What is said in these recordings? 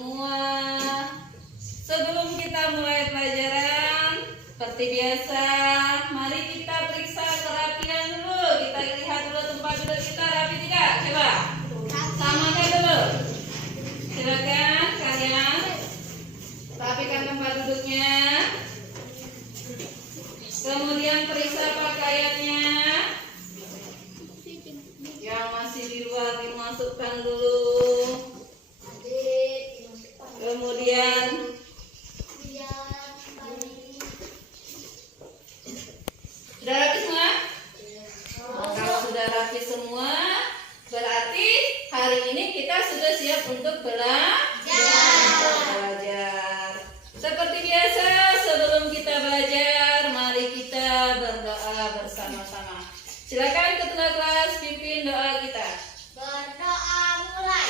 semua. Sebelum kita mulai pelajaran, seperti biasa, mari kita periksa kerapian dulu. Kita lihat dulu tempat duduk kita rapi tidak? Coba. Samakan dulu. Silakan kalian rapikan tempat duduknya. Kemudian periksa pakaiannya. Yang masih di luar dimasukkan dulu. Kemudian sudah rapi semua? Kalau sudah rapi semua, berarti hari ini kita sudah siap untuk belajar. Seperti biasa, sebelum kita belajar, mari kita berdoa bersama-sama. Silakan ketua kelas pimpin doa kita. Berdoa mulai.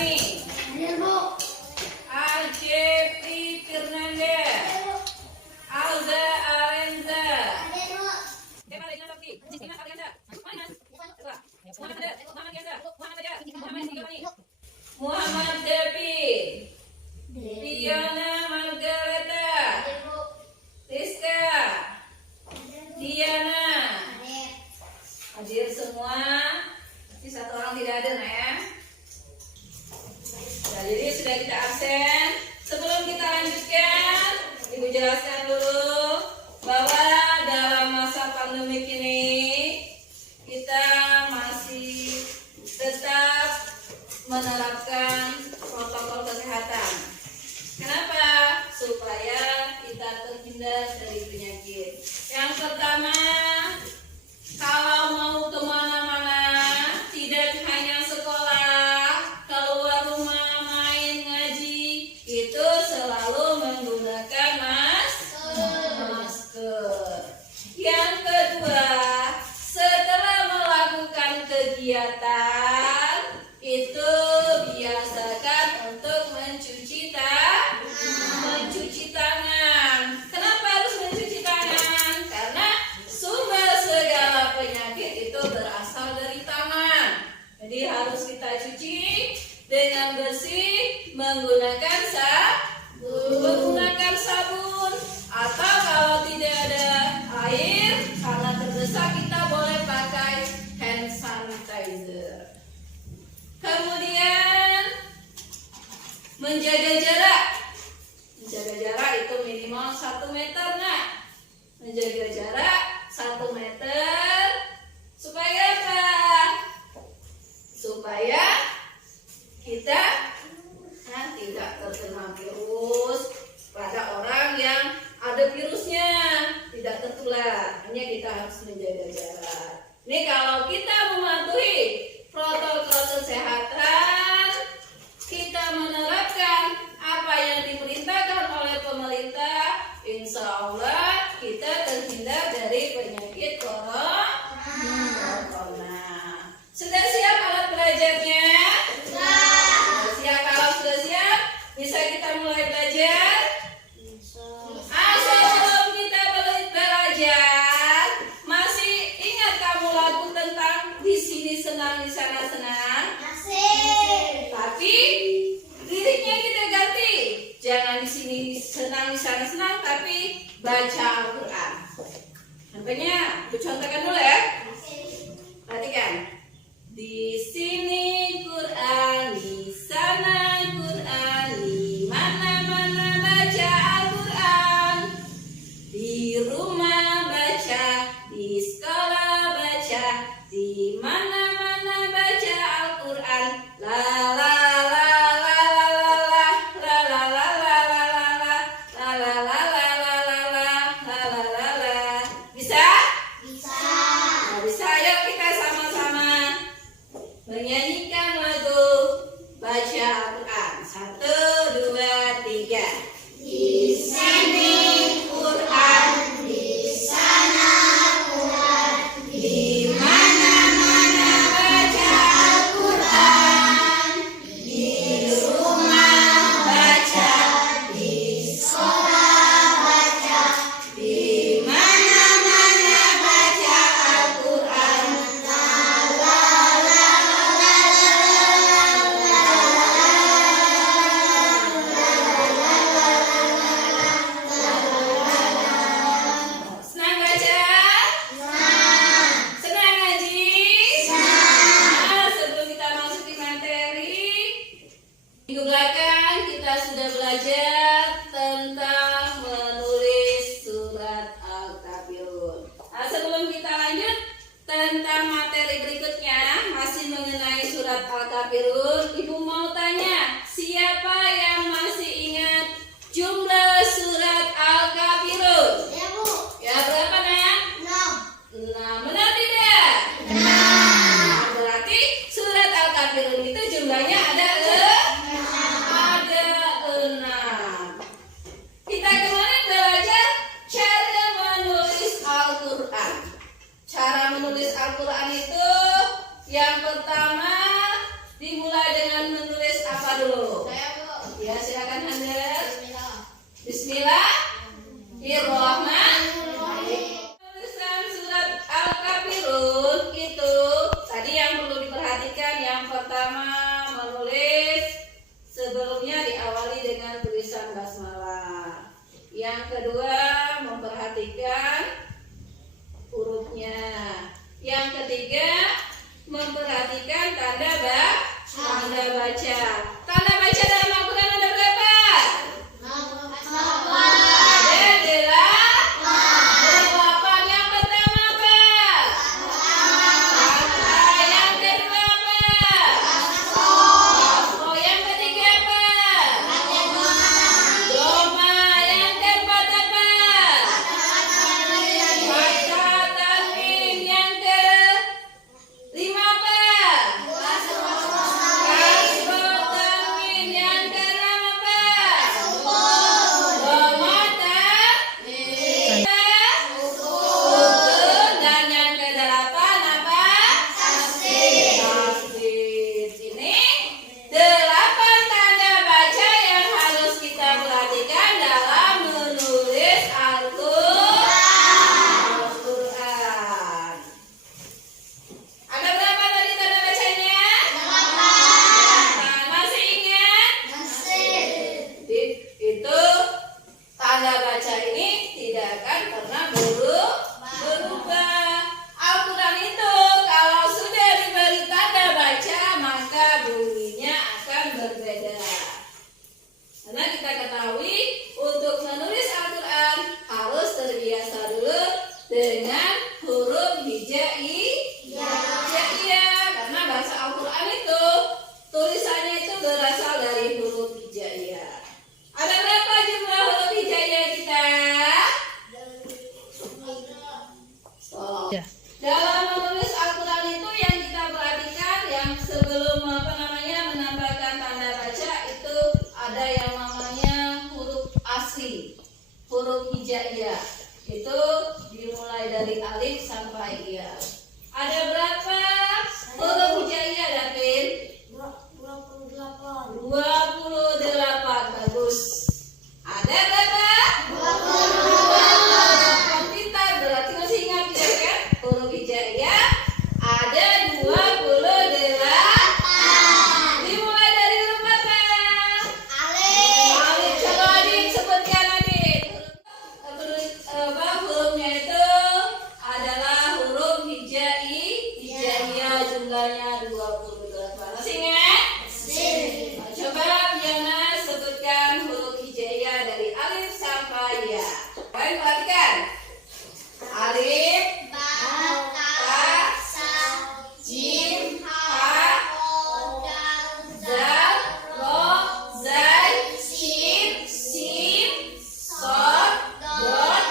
Sultani. Aljepri Firnanda. Alza Arenza. Muhammad Debi. Diana Margareta. Rizka. Diana. Hadir semua. Masih satu orang tidak ada, nah ya. Nah, jadi sudah kita absen. Sebelum kita lanjutkan, Ibu jelaskan dulu bahwa dalam masa pandemi ini kita masih tetap menerapkan protokol kesehatan. Kenapa? Supaya kita terhindar dari penyakit. Yang pertama, kalau mau kemana-mana, tidak hanya sekolah, keluar rumah, main, ngaji, itu selalu menggunakan masker. Yang kedua, setelah melakukan kegiatan, itu biasakan untuk mencuci tangan. Kenapa harus mencuci tangan? Karena sumber segala penyakit itu berasal dari tangan. Jadi harus kita cuci dengan bersih menggunakan sabun. Atau kalau tidak ada air karena terdesak, kita boleh pakai hand sanitizer. Kemudian menjaga jarak. Menjaga jarak itu minimal 1 meter, nah. Menjaga jarak 1 meter supaya apa? Supaya kita tidak terkena virus pada orang yang ada virusnya, tidak tertular. Hanya kita harus menjaga jarak. Ini kalau kita mematuhi protokol kesehatan, kita menerapkan apa yang diperintahkan oleh pemerintah, insya Allah kita terhindar dari penyakit corona. Sudah siap alat belajarnya? Sudah siap. Kalau sudah siap, bisa kita mulai belajar? Sebelum kita belajar, masih ingat kamu lagu tentang di sini senang, di sana senang? Tapi liriknya kita ganti. Jangan di sini senang, di sana senang, tapi baca Al-Quran. Contohnya, contohkan dulu ya. Perhatikan. Di sini Quran, di sana Quran, di mana-mana baca Al-Quran. Di rumah baca, di sekolah baca, di mana-mana baca Al-Quran. La la la la la la la la la la la la la la la la la. Bisa? Nah, bisa. Ayo kita sama-sama menyanyikan lagu baca Al-Quran. 1, 2, 3. Di sini Quran, di sana Quran, di mana-mana baca Al-Quran. Di rumah baca, di sekolah baca, di mana-mana baca Al-Quran. La la la la la la yang pertama menulis, sebelumnya diawali dengan tulisan basmalah. Yang kedua memperhatikan hurufnya. Yang ketiga memperhatikan tanda baca. Tanda baca dalam Al-Quran ada berapa? Ada 8. Yang pertama apa? Fathah. Yang kedua apa? Oh, yang ketiga apa? Doma. Yang keempat apa? Fathah tanwin. Yang kelima apa? Dalam menulis Al-Quran itu yang kita perhatikan, yang sebelum menambahkan tanda baca itu ada yang namanya huruf asli, huruf hijaiyah. Itu dimulai dari alif sampai ya. Ada berapa huruf hijaiyah, Davin? 28. 28, bagus. Ada berapa? 28. Pintar, berarti masih ingat ya kan? Huruf hijaiyah ada 28. Dimulai dari huruf apa? Alif. Coba adik sebutkan adik. Hurufnya itu adalah huruf hijaiyah, jumlahnya 28. Masih ingat? Nah, coba Biana sebutkan huruf hijaiyah dari alif sampai ya. Baik, perhatikan. Alif, jim, ha, zal, ro, zai, sin, sod, dot,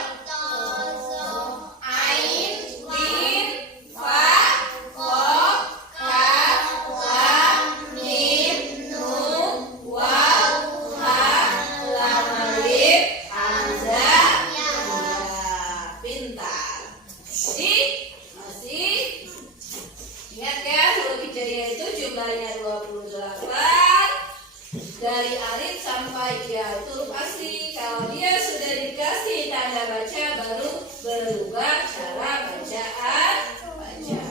ain, mim, fa, qaf, kaf, lam, mim, nun, waw, ha, lam alif, hamzah, ya. Pintar. Masih ingat kan huruf hijaiyah itu jumlahnya 28 dari alif sampai ya, itu huruf asli. Kalau dia sudah dikasih tanda baca baru berubah cara bacanya.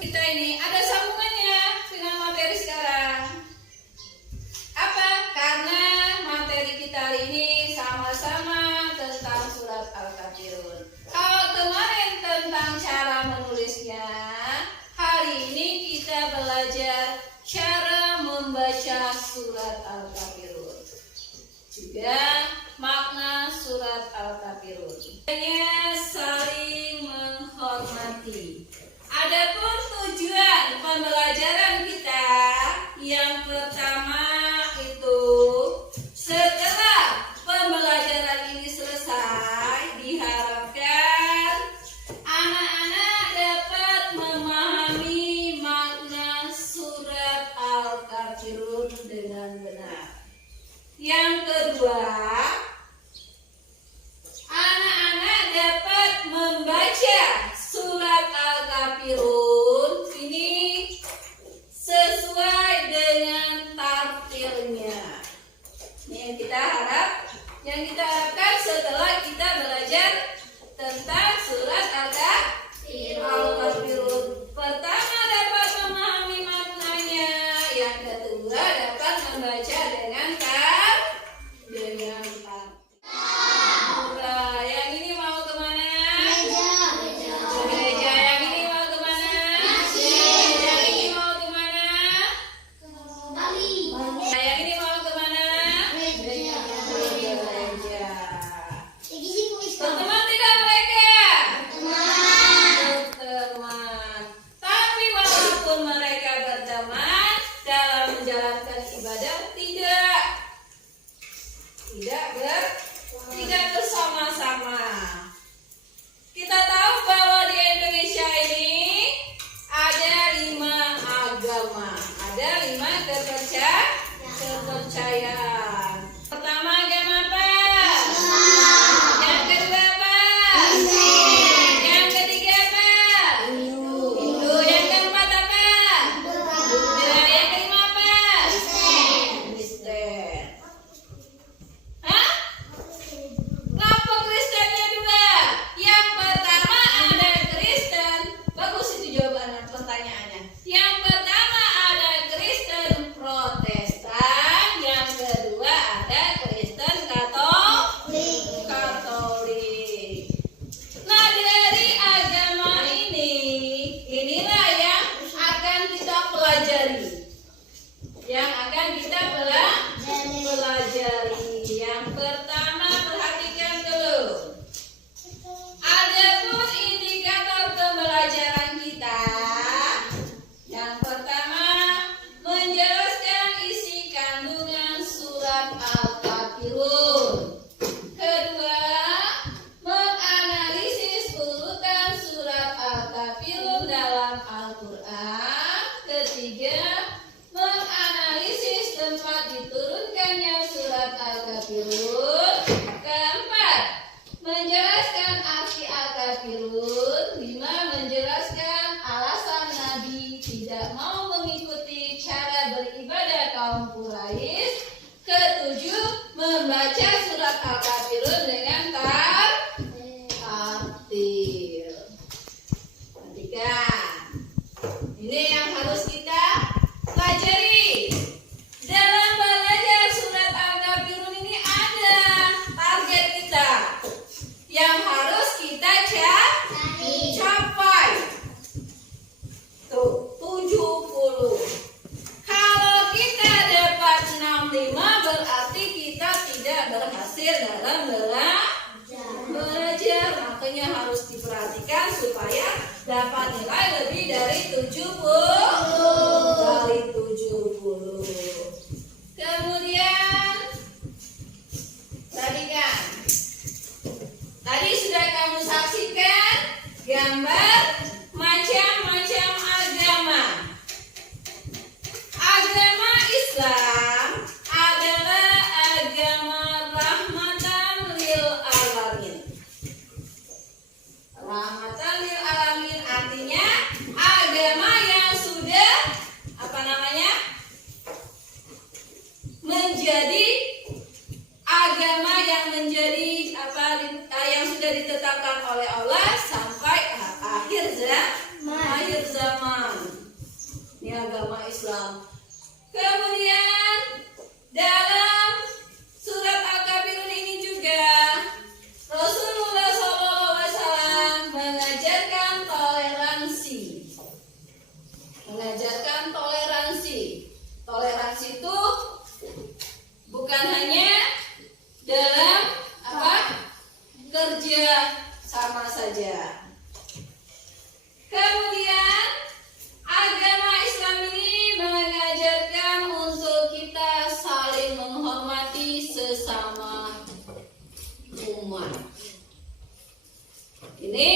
Kita ini ada sambungannya dengan materi sekarang. Apa? Karena materi kita hari ini sama-sama tentang surat Al-Kafirun. Kalau kemarin tentang cara menulisnya, hari ini kita belajar cara membaca surat Al-Kafirun. Juga makna surat Al-Kafirun. Saling menghormati. Adapun tujuan pembelajaran kita yang pertama itu, setelah pembelajaran ini selesai, diharapkan anak-anak dapat memahami makna surat Al-Kafirun dengan benar. Yang kedua, anak-anak dapat membaca surat Al-Kafirun ini sesuai dengan tartilnya. Ini yang kita harapkan setelah kita belajar tentang surat Al-Kafirun. Pertama, dapat memahami makna agama. Ada 5 kepercayaan. Pertama, agama apa? Yang kedua apa? Yang ketiga apa? Hindu. Yang keempat apa? Buddha. Yang kelima apa? Kristen. Hah? Kenapa Kristennya dua? Yang pertama ada Kristen. Bagus itu jawaban pertanyaannya. Yang pertama ada Kristen Protestan. Yang kedua ada Kristen Katolik. Nah, dari agama inilah yang akan kita pelajari. Yang akan kita pelajari. Yang pertama, perhatikan dulu. Adapun indikator pembelajaran kita. Yang pertama, menjelaskan isi kandungan surat Al-Kafirun. Kedua, menganalisis urutan surat Al-Kafirun dalam Al-Quran. Ketiga, menganalisis tempat diturunkannya surat Al-Kafirun. Keempat, menjelaskan arti Al-Kafirun. 5, menjelaskan alasan Nabi tidak mau mengikuti cara beribadah kaum Quraisy. Ketujuh, membaca surat Al-Kafirun dengan tartil. Perhatikan. Ini yang harus kita pelajari. Dalam belajar surat Al-Kafirun ini ada target kita yang harus kita capai. Tuh, 70. Kalau kita dapat 65 berarti kita tidak berhasil dalam belajar. Makanya harus diperhatikan supaya dapat nilai lebih dari 70. Kemudian perhatikan. Tadi sudah kamu saksikan gambar macam-macam agama. Agama Islam adalah agama rahmatan lil alamin. Rahmatan lil alamin artinya agama yang sudah menjadi agama yang sudah ditetapkan oleh Allah sampai akhir zaman. Ini agama Islam. Kemudian dalam surat Al-Kafirun ini juga Rasulullah SAW mengajarkan toleransi. Toleransi itu bukan hanya dalam kerja sama saja. Kemudian agama Islam ini mengajarkan untuk kita saling menghormati sesama umat. Ini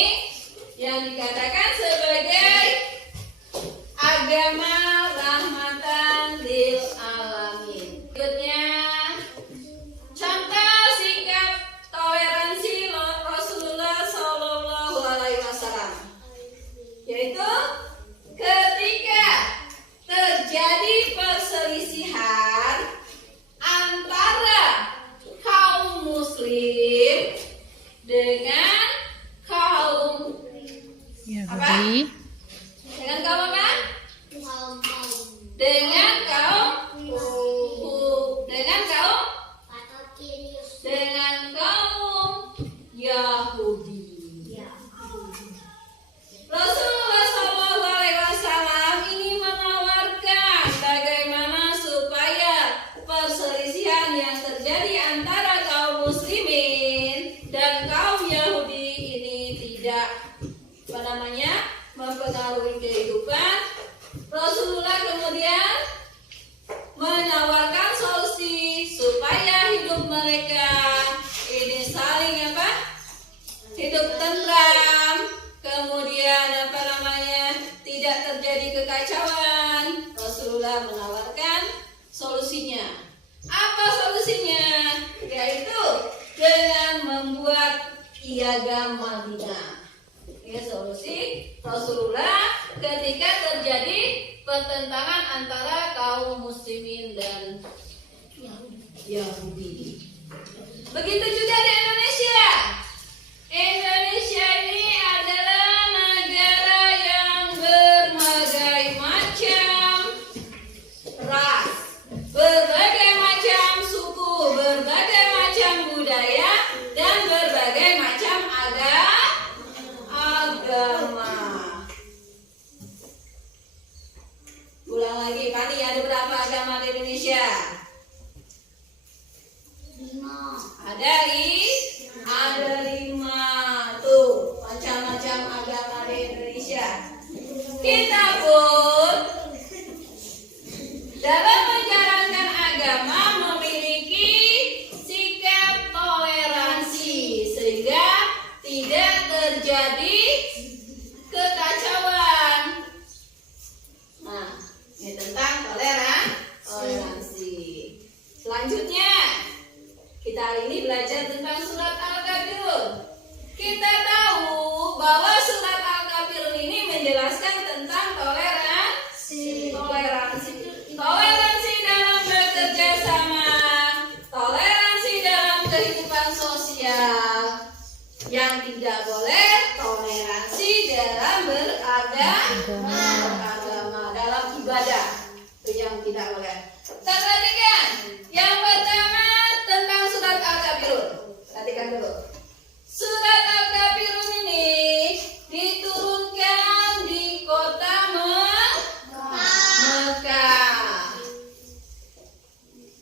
yang dikatakan sebagai agama rahmatan lil alamin. Berikutnya, contoh singkat toleransi Rasulullah Shallallahu Alaihi Wasallam, yaitu ketika terjadi perselisihan antara kaum Muslim dengan kaum Yahudi. Dengan kaum apa? Dengan kaum Yahudi. Rasulullah SAW ini menawarkan bagaimana supaya perselisihan yang terjadi antara kaum muslimin dan kaum Yahudi ini tidak mempengaruhi kehidupan. Rasulullah kemudian menawarkan solusi supaya hidup mereka ini saling hidup tentram, kemudian tidak terjadi kekacauan. solusinya. Apa solusinya? Yaitu dengan membuat piagam Madinah. Ini solusi Rasulullah ketika terjadi pertentangan antara kaum muslimin dan Yahudi. Begitu juga di Indonesia. Indonesia ini adalah negara yang berbagai macam ras, berbagai macam suku, berbagai macam budaya, dan berbagai macam agama. Ulang lagi, Pani, ada berapa agama di Indonesia? 5. Ada 5. Tuh, macam-macam agama di Indonesia. Kita pun dalam menjalankan agama memiliki sikap toleransi sehingga tidak terjadi kekacauan. Nah, ini tentang toleransi. Selanjutnya, kita hari ini belajar tentang surat Al-Kafirun. Kita tahu bahwa surat Al-Kafirun ini menjelaskan tentang toleransi dalam bekerja sama, toleransi dalam kehidupan sosial. Yang tidak boleh toleransi dalam beragama, dalam ibadah. Itu yang tidak boleh. Kita perhatikan. Yang pertama tentang surat Al-Kafirun. Perhatikan dulu. Surat Al-Kafirun ini diturunkan di kota Mekah.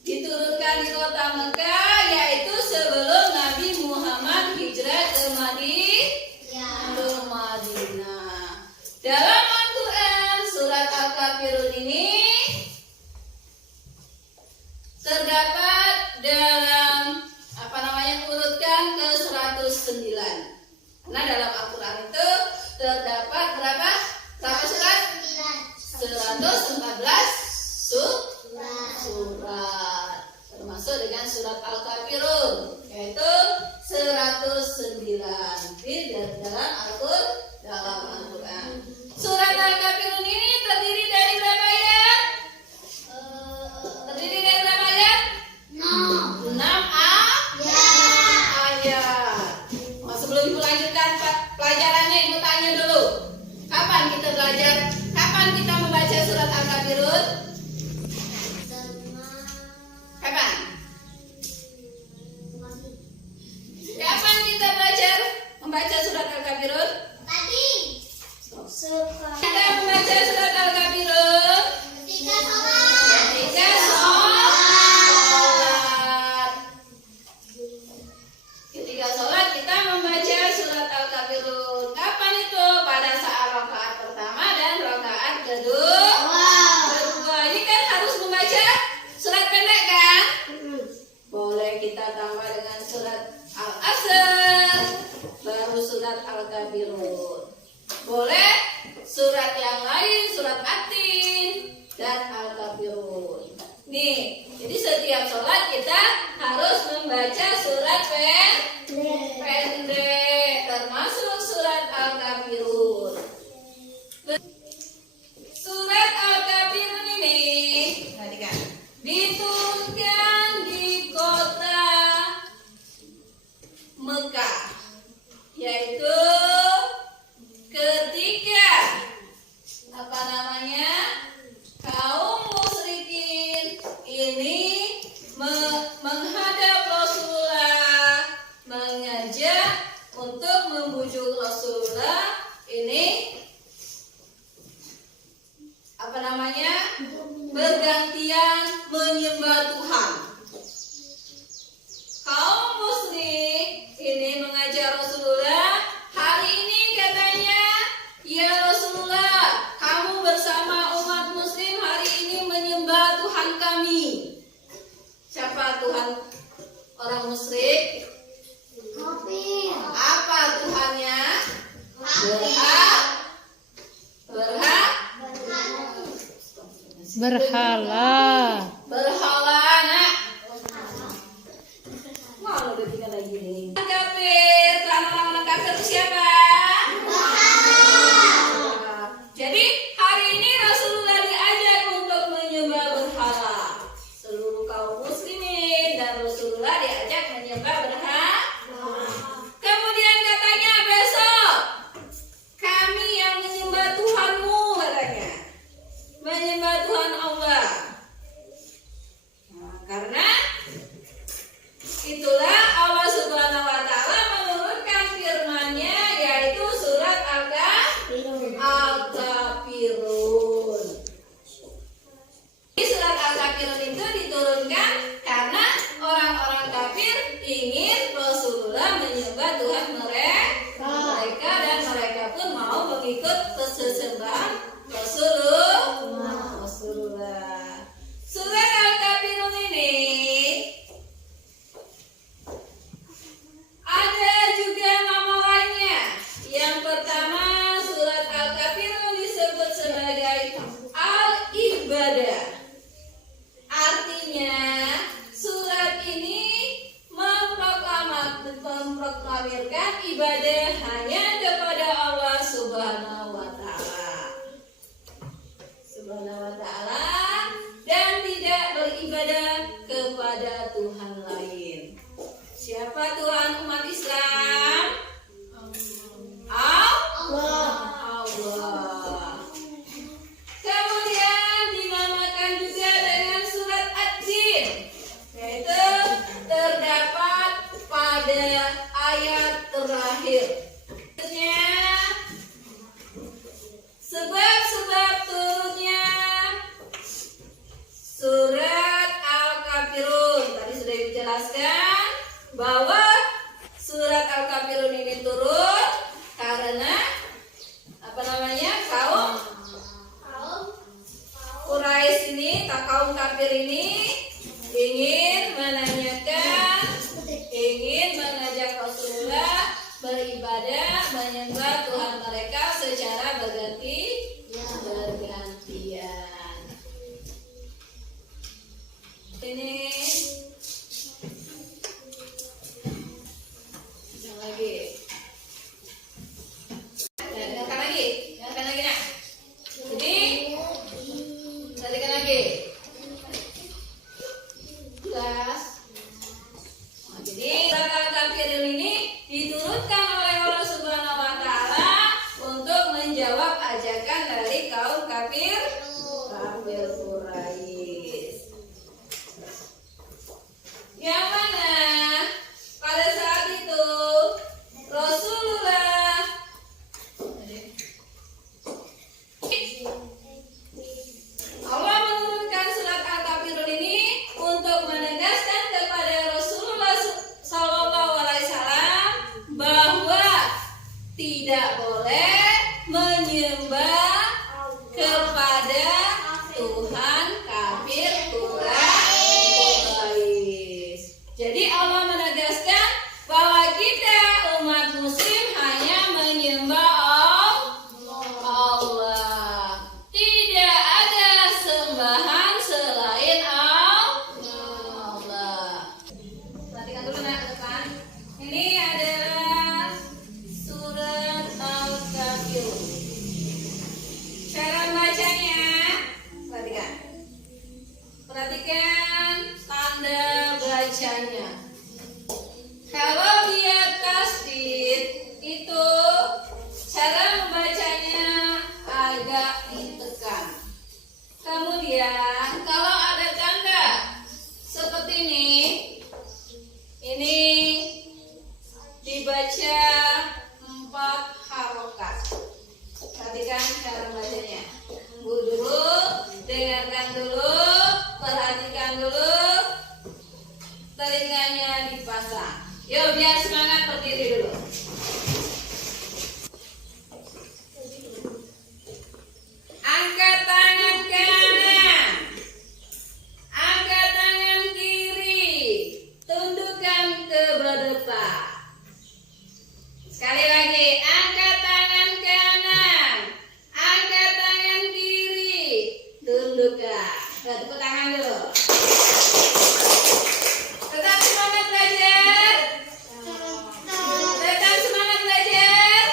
Diturunkan di kota Mekah, yaitu sebelum Nabi Muhammad hijrah ke Madinah. Dalam Al-Quran, surat Al-Kafirun ini terdapat dalam urutkan ke 109. Nah, dalam Al-Quran itu terdapat berapa surat? 114 surat. Termasuk dengan surat Al-Kafirun, yaitu 109 di dalam Al-Quran. Surat Al-Kafirun ini terdiri dari berapa ayat? Terdiri dari berapa ayat? 6 ayat. Sebelum Ibu lanjutkan pelajarannya, Ibu tanya dulu. Kapan kita membaca surat Al-Kafirun? Kapan kita membaca surat Al-Kafirun? Tadi. Kita membaca surat Al-Kafirun ketika sholat kita membaca surat Al-Kafirun. Kapan itu? Pada saat rakaat pertama dan rakaat kedua. Ini kan harus membaca surat pendek kan? Boleh kita tambah dengan surat Al-Asr, baru surat Al-Kafirun. Boleh surat yang lain, surat Atin dan Al-Kafirun. Nih, jadi setiap sholat kita harus membaca surat pendek, termasuk surat Al-Kafirun. Surat Al-Kafirun ini, perhatikan, diturunkan di kota Mekah, yaitu ketika kaum musyrikin ini menghadap Rasulullah, mengajak untuk membujuk Rasulullah ini bergantian menyembah Tuhan. Kaum musyrik ini mengajak Rasulullah, hari ini katanya, ya Rasulullah, kamu bersama umat muslim hari ini menyembah Tuhan kami. Siapa Tuhan orang musyrik? Apa Tuhannya? Berhala. Berhala, nak. Malu udah tinggal lagi nih. Kafir, orang-orang kafir itu siapa? Jadi hari ini Rasulullah diajak untuk menyembah berhala. Seluruh kaum muslimin dan Rasulullah diajak menyembah berhala. Kemudian katanya besok kami yang menyembah Tuhanmu, katanya. Menyembah Tuhan Allah. Nah, karena itulah Allah Subhanahu wa taala menurunkan firman-Nya yaitu surat Al-Kafirun. Surat Al-Kafirun itu diturunkan karena orang-orang kafir ingin Rasulullah menyembah Tuhan mereka dan mereka pun mau mengikut sesembahan Rasulullah. Surat Al-Kafirun ini ada juga nama lainnya. Yang pertama, surat Al-Kafirun disebut sebagai Al-Ibadah. Artinya, surat ini memproklamirkan ibadah hanya kepada Allah Subhanahu wa taala dan tidak beribadah kepada Tuhan lain. Siapa Tuhan umat Islam? Allah. Kemudian dinamakan juga dengan surat Ad-Din, yaitu terdapat pada ayat terakhir. Sebab-sebab turunnya surat Al-Kafirun tadi sudah dijelaskan bahwa surat Al-Kafirun ini turun karena kaum Quraisy ini, kaum kafir ini ingin mengajak Rasulullah beribadah, menyembah Tuhan mereka secara bergantian. Ini yang lagi. Dengarkan lagi nak. Jadi dengarkan lagi. Jelas. Jadi surat Al-Kafirun ini diturunkan oleh Allah Subhanahu wa taala untuk menjawab ajakan dari kaum kafir Quraisy. Yang mana pada saat itu Rasulullah Allah menurunkan surat Al-Kafirun ini untuk menegaskan kepada Rasulullah SAW bahwa tidak boleh menyembah kepada Tuhan kafir Quraisy. Jadi Allah menegaskan bahwa kita umat muslim hanya menyembah Allah. Tidak ada sembahan selain Allah. Perhatikan dulu nak ke depan. Ini adalah surat Al-Kafirun. Cara bacanya, perhatikan tanda bacanya. Kalau dia tasdid itu cara membacanya agak ditekan. Kemudian kalau ada tanda seperti ini dibaca 4 harokat. Perhatikan cara bacanya. Tunggu dulu, dengarkan dulu, perhatikan dulu telinganya Nah, tepuk tangan dulu. Tetap semangat belajar. Tetap semangat belajar.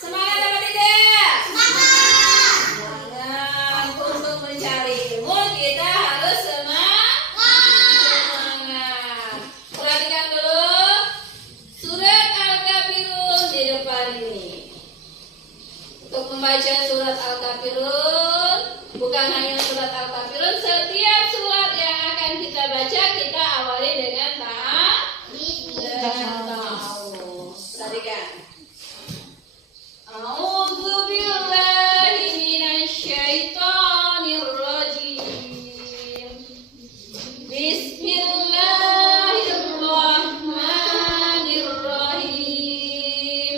Semangat apa tidak? Semangat untuk mencari ilmu kita harus semangat. Perhatikan dulu surat Al-Kafirun di depan ini. Untuk membaca surat Al-Kafirun, bukan hanya surat Al-Kafirun, setiap surat yang akan kita baca kita awali dengan ta'awudz. Perhatikan. A'udzu billahi minasyaitonir rajim. Bismillahirrahmanirrahim.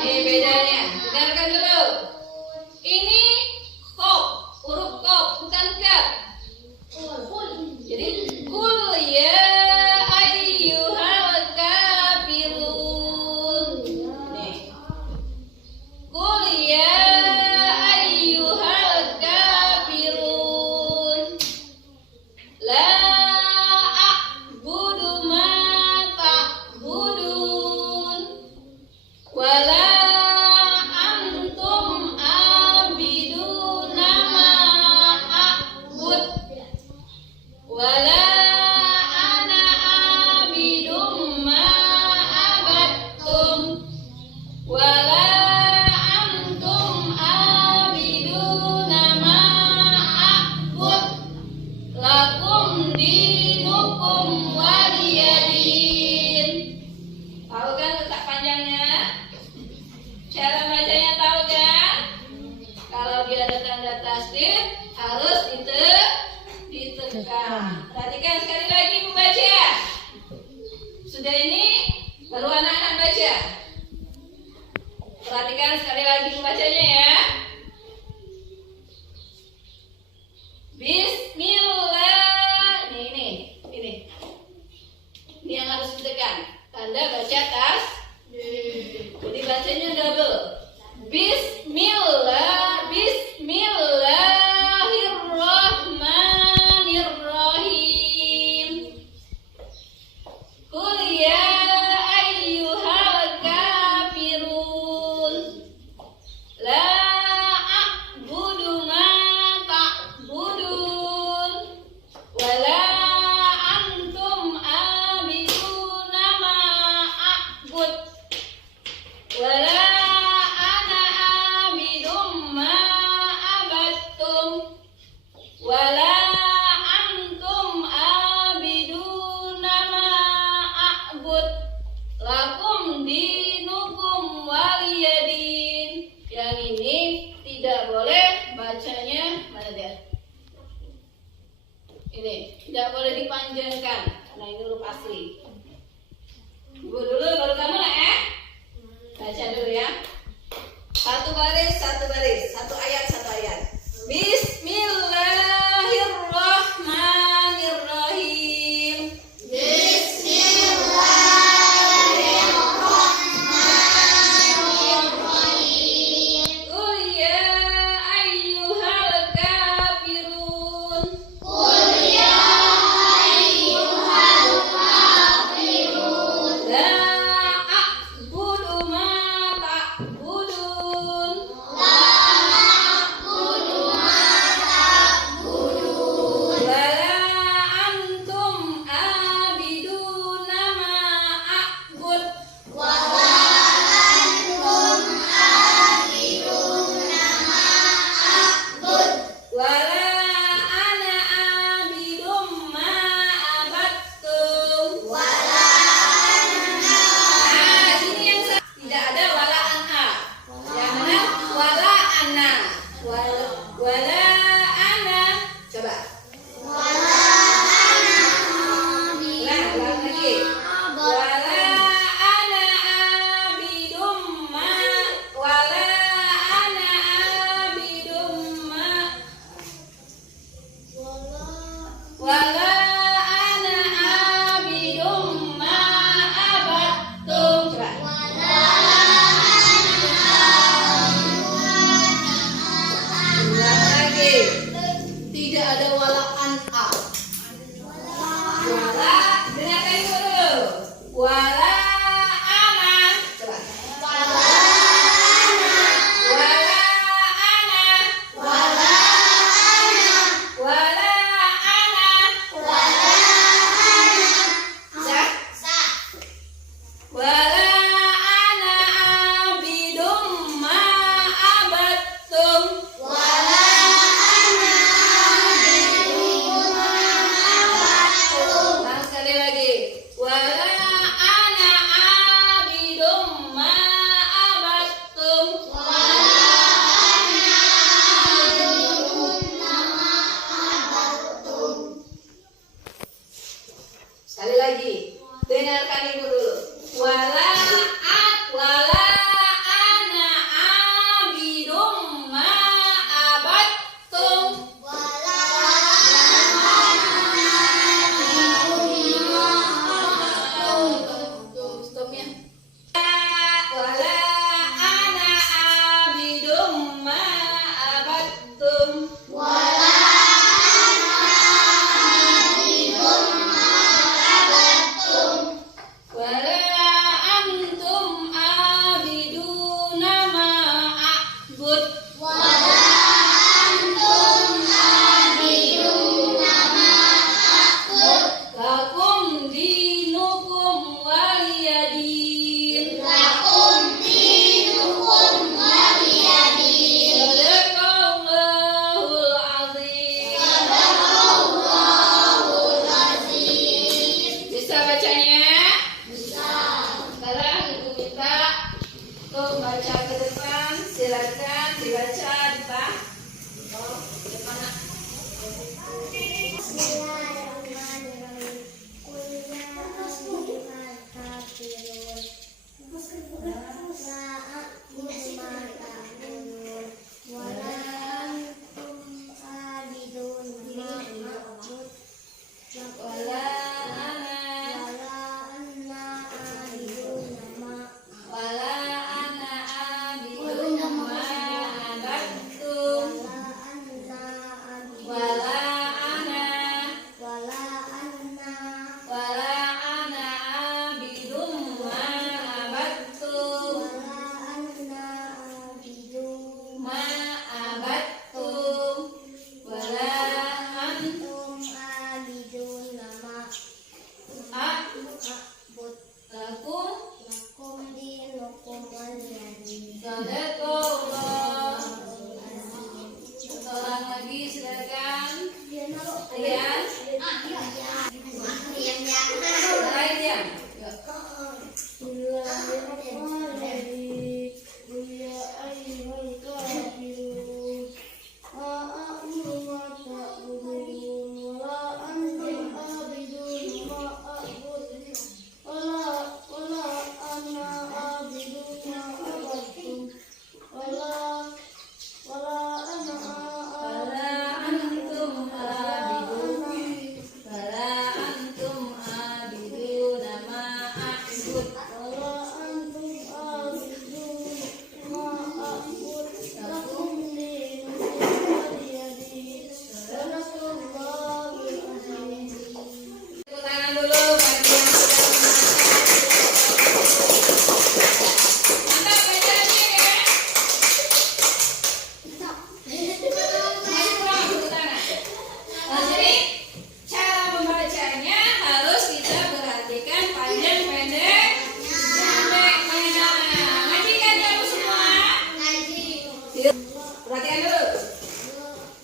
Ini bedanya. Dengarkan dulu. Ini qaf, huruf qaf, bukan kaf. Jadi qul ya ayyuhal kafirun. Nih. Qul ya ayyuhal kafirun. La a'budu ma ta'budun. Wala antum abiduna ma a'bud. Wala ana abidum ma abattum. Wala antum abiduna ma a'bud. Lakum dinukum waliyadin. Tahu kan letak panjangnya? Cara bacanya tahu kan? Kalau dia ada tanda tasdid harus ditekan. Perhatikan sekali lagi membaca. Sudah ini baru anak-anak baca. Perhatikan sekali lagi membacanya ya. Bismillah. Ini yang harus ditekan. Tanda baca tas. Jadi bacanya double. Bismillah, Bismillahirrahmanirrahim. Qul ya ayyuhal kafirun. La a'budu ma ta'budun. Wala antum abiduna ma a'bud. Wala ana abidum ma abattum. Wala antum abiduna ma a'bud. Lakum dinukum waliyadin. Yang ini tidak boleh bacanya mana dia? Ini tidak boleh dipanjangkan karena ini huruf asli. Ibu dulu baru kamu nak baca dulu ya. Satu baris, satu ayat. Bismillahirrahmanirrahim. Qul ya ayyuhal kafirun. Qul ya ayyuhal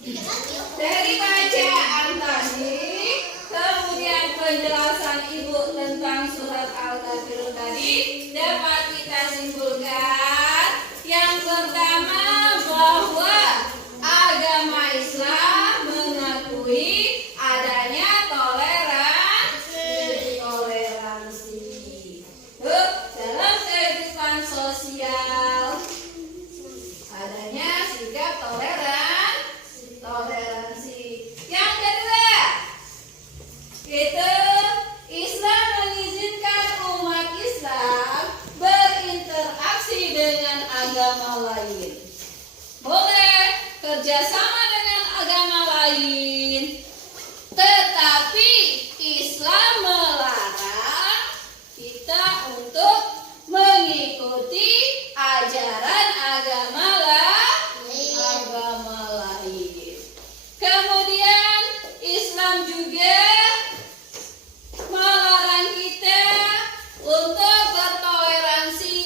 Dari bacaan tadi, kemudian penjelasan Ibu tentang surat Al-Kafirun tadi dapat kita simpulkan yang pertama bahwa agama Islam mengakui adanya toleransi dalam kehidupan sosial, adanya sikap toleransi. Yang kedua, itu Islam mengizinkan umat Islam berinteraksi dengan agama lain. Boleh kerjasama dengan agama lain, tetapi Islam melarang kita untuk mengikuti ajaran agama lain. Kemudian Islam juga melarang kita untuk bertoleransi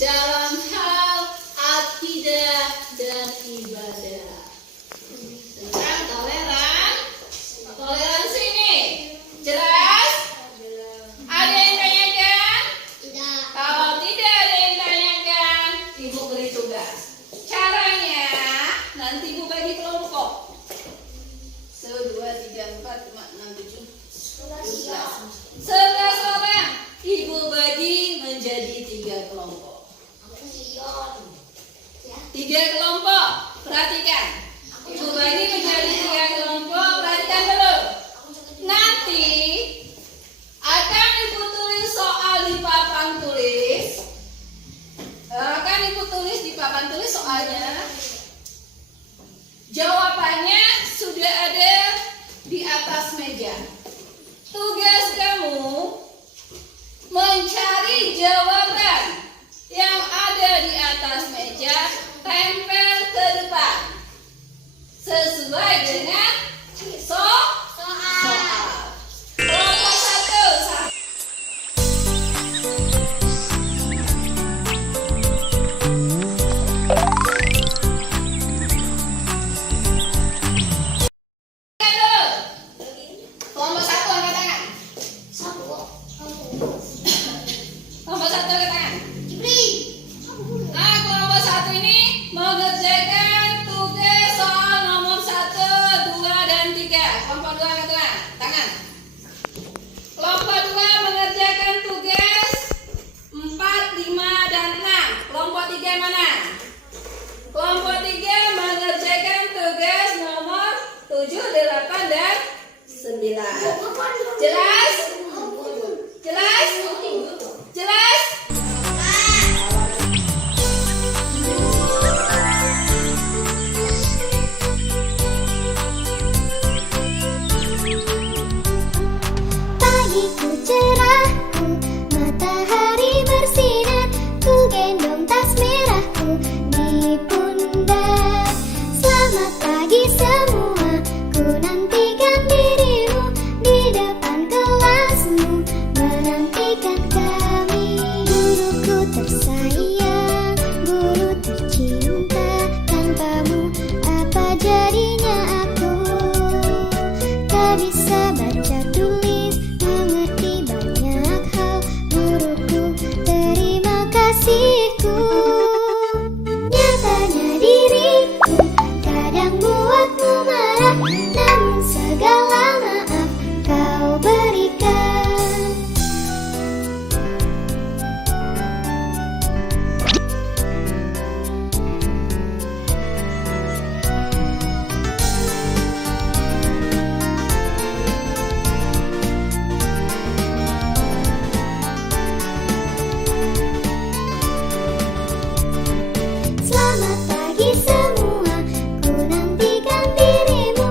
dalam hal akidah dan ibadah. Tentang toleransi ini jelas? Ada yang tanyakan? Kalau tidak ada yang tanyakan, Ibu beri tugas. Caranya nanti Ibu bagi kelompok. 1, 2, 3, 4, 5, 6, 7, 11 orang. Ibu bagi menjadi 3 kelompok. 3 kelompok. Perhatikan. Ibu bagi menjadi 3 kelompok. Perhatikan dulu. Nanti akan Ibu tulis soal di papan tulis. Akan Ibu tulis di papan tulis soalnya. Jawabannya sudah ada di atas meja. Tugas kamu mencari jawaban yang ada di atas meja, tempel ke depan sesuai dengan soal. Kelompok 1. Kelompok 1 angkat tangan. Kelompok 1 angkat tangan. Nah, kelompok 1 ini mengerjakan tugas soal nomor 1, 2, dan 3. Kelompok 2 angkat tangan. Kelompok 2 mengerjakan tugas 4, 5, dan 6. Kelompok 3 mana? Kelompok 3 mengerjakan tugas nomor 7, 8, dan 9. Jelas? Jelas? Jelas? Pagiku cerahku, matahari bersinar, ku gendong tas merahku di pundak. Selamat pagi semua, ku nantikan dirimu di depan kelasmu, menantikan kami. Guruku tersayang, guru tercinta, tanpamu apa jadinya aku? Tak bisa baca tulis, mengerti banyak hal, guruku terima kasihku. Nyatanya diriku kadang buatmu marah, namun segala maaf kau berikan. Selamat pagi semua, ku nantikan dirimu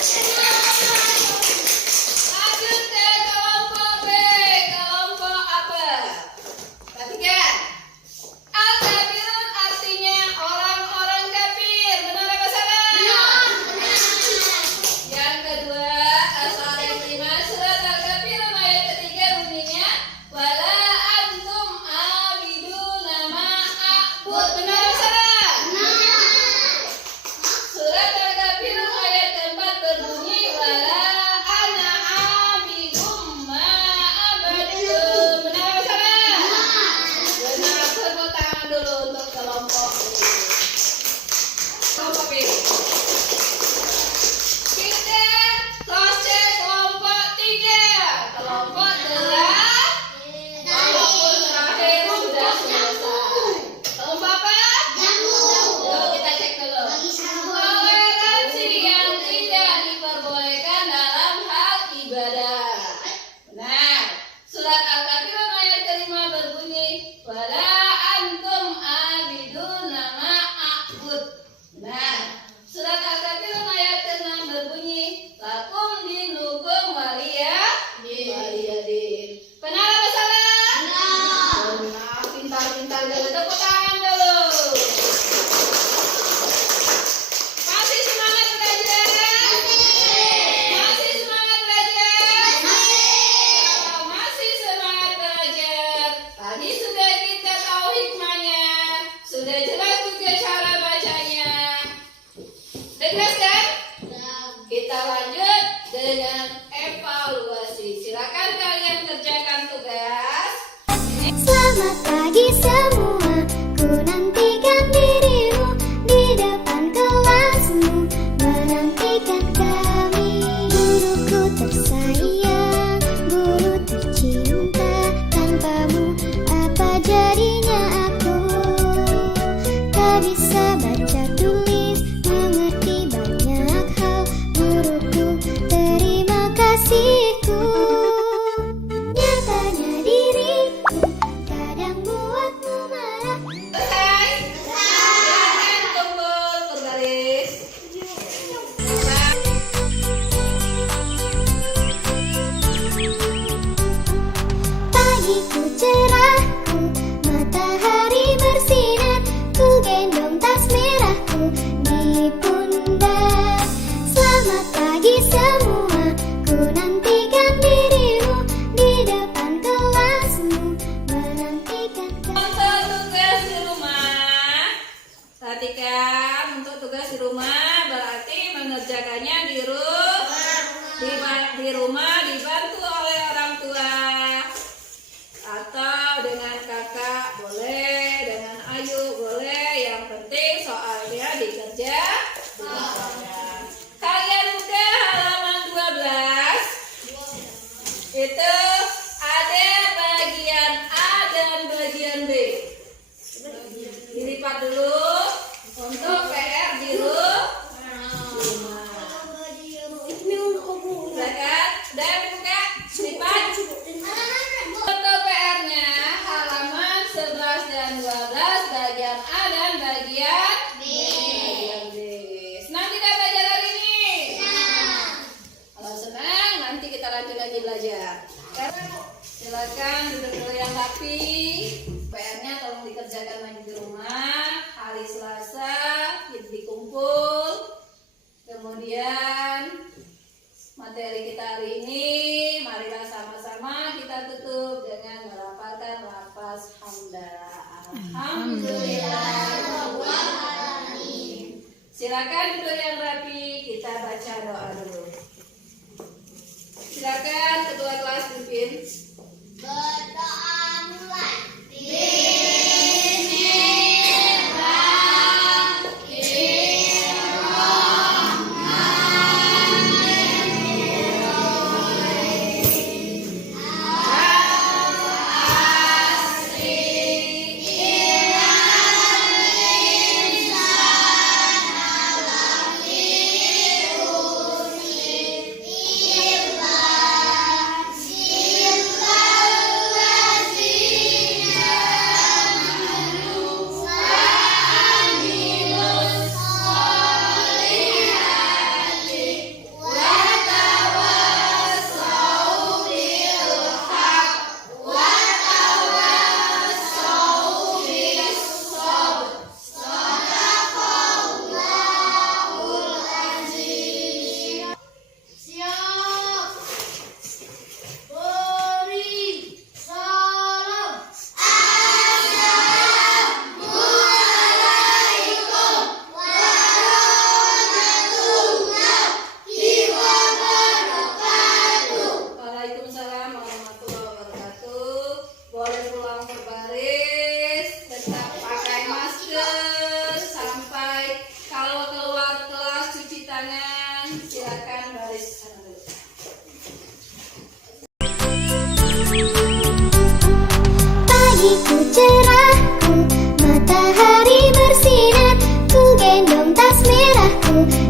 Lanjut ke kelompok B. Kelompok apa? Perhatikan. Al-kafirun artinya orang-orang kafir. Benar apa salah? Yang kedua, asal yang kelima, surat Al-Kafirun ayat ketiga bunyinya wala antum abiduna ma a'bud. Benar apa salah? Surat Al-Kafirun ayat keempat berbunyi wala ana abidum ma abadtum. Benar apa salah? Benar. Tepuk tangan dulu untuk kelompok ini. Kelompok ini. Kita cross check kelompok 3. Kelompok telah walaupun terakhir sudah selesai. Kelompok apa? Yuk kita cek dulu. Toleransi yang tidak diperbolehkan dalam hal ibadah. Benar. Surat Al-Kafirun ayat kelima berbunyi wala antum abiduna ma a'bud. Benar. Surat Al-Kafirun ayat ke-6 berbunyi lakum dinukum waliyadin. Benar apa salah? Benar. Pintar-pintar dulu. Tepuk tangan dulu. Masih semangat belajar? Masih semangat belajar? Masih semangat belajar. Tadi sudah kita tahu hikmahnya. Sudah jelas juga cara bacanya. Jelas kan? Kita lanjut dengan evaluasi. Silakan kalian kerjakan tugas. Selamat pagi semua, ku nantikan dirimu di depan kelasmu, menantikan kami. Guruku tersayang, guru tercinta, tanpamu apa jadinya aku? Tak bisa baca tulis, mengerti banyak hal, guruku terima kasihku. Nyatanya diriku kadang buatmu marah. Selesai? Silakan kumpul berbaris. Pagiku cerahku, matahari bersinar, ku gendong tas merahku di pundak. Selamat pagi semua, ku nantikan dirimu di depan kelasmu, menantikan Untuk tugas di rumah, perhatikan untuk tugas di rumah berarti mengerjakannya di rumah dibantu oleh orang tua atau dengan kakak boleh, dengan Ayu boleh, yang penting soalnya dikerjakan. Kalian buka halaman 12. Itu ada bagian A dan bagian B. Dilipat dulu untuk PR di rumah. Silakan, dan buka, lipat. Untuk PR-nya halaman 11 dan 12 bagian A dan bagian B. Senang tidak belajar hari ini? Kalau senang, nanti kita lanjut lagi belajar. Silakan duduk dulu yang rapi. PR-nya tolong dikerjakan lagi di rumah. Hari Selasa dikumpul. Kemudian materi kita hari ini, marilah sama-sama kita tutup dengan melafalkan lafaz hamdalah. Alhamdulillah. Silakan duduk yang rapi, kita baca doa dulu. Silakan ketua kelas pimpin. berdoa mulai. merahku